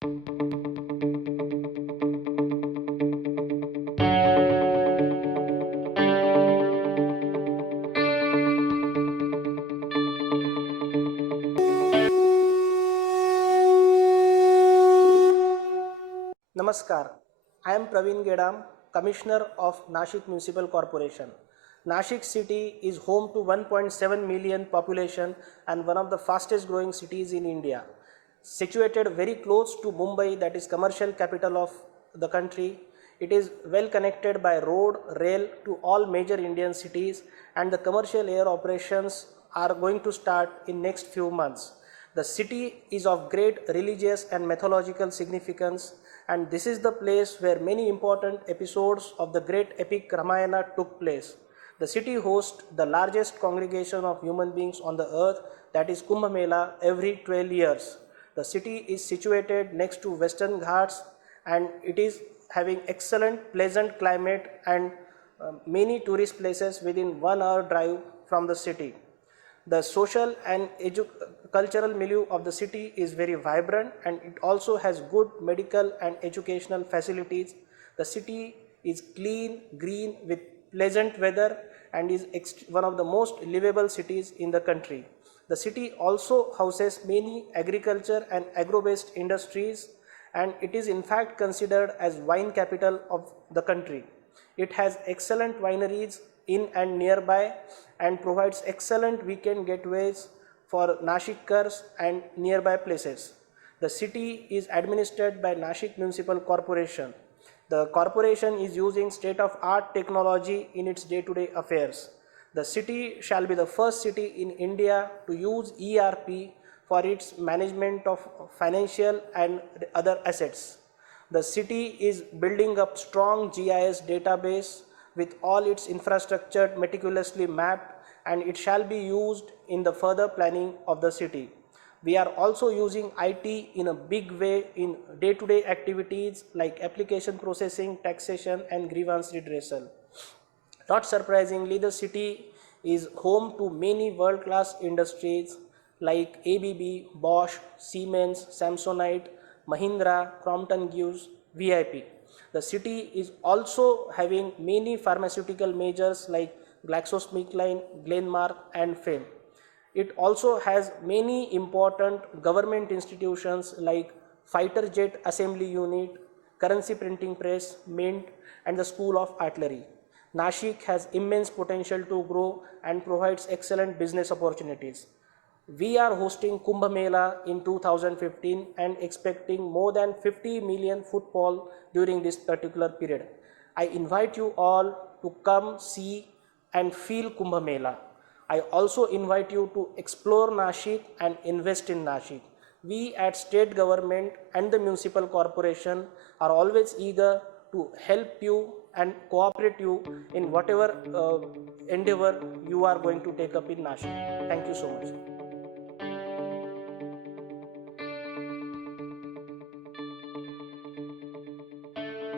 Namaskar, I am Praveen Gedam, Commissioner of Nashik Municipal Corporation. Nashik city is home to 1.7 million population and one of the fastest growing cities in India. Situated very close to Mumbai, that is commercial capital of the country, it is well connected by road, rail to all major Indian cities, and the commercial air operations are going to start in next few months. The city is of great religious and mythological significance, and this is the place where many important episodes of the great epic Ramayana took place. The city hosts the largest congregation of human beings on the earth, that is Kumbh Mela, every 12 years. The city is situated next to Western Ghats, and it is having excellent pleasant climate and many tourist places within 1 hour drive from the city. The social and cultural milieu of the city is very vibrant, and it also has good medical and educational facilities. The city is clean, green with pleasant weather and is one of the most livable cities in the country. The city also houses many agriculture and agro-based industries, and it is in fact considered as wine capital of the country. It has excellent wineries in and nearby and provides excellent weekend getaways for Nashikkars and nearby places. The city is administered by Nashik Municipal Corporation. The corporation is using state-of-art technology in its day-to-day affairs. The city shall be the first city in India to use ERP for its management of financial and other assets. The city is building up strong GIS database with all its infrastructure meticulously mapped, and it shall be used in the further planning of the city. We are also using IT in a big way in day-to-day activities like application processing, taxation and grievance redressal. Not surprisingly, the city is home to many world-class industries like ABB, Bosch, Siemens, Samsonite, Mahindra, Crompton Greaves, VIP. The city is also having many pharmaceutical majors like GlaxoSmithKline, Glenmark and Fame. It also has many important government institutions like Fighter Jet Assembly Unit, Currency Printing Press, Mint and the School of Artillery. Nashik has immense potential to grow and provides excellent business opportunities. We are hosting Kumbh Mela in 2015 and expecting more than 50 million footfall during this particular period. I invite you all to come see and feel Kumbh Mela. I also invite you to explore Nashik and invest in Nashik. We at state government and the municipal corporation are always eager to help you and cooperate you in whatever endeavor you are going to take up in Nashik. Thank you so much.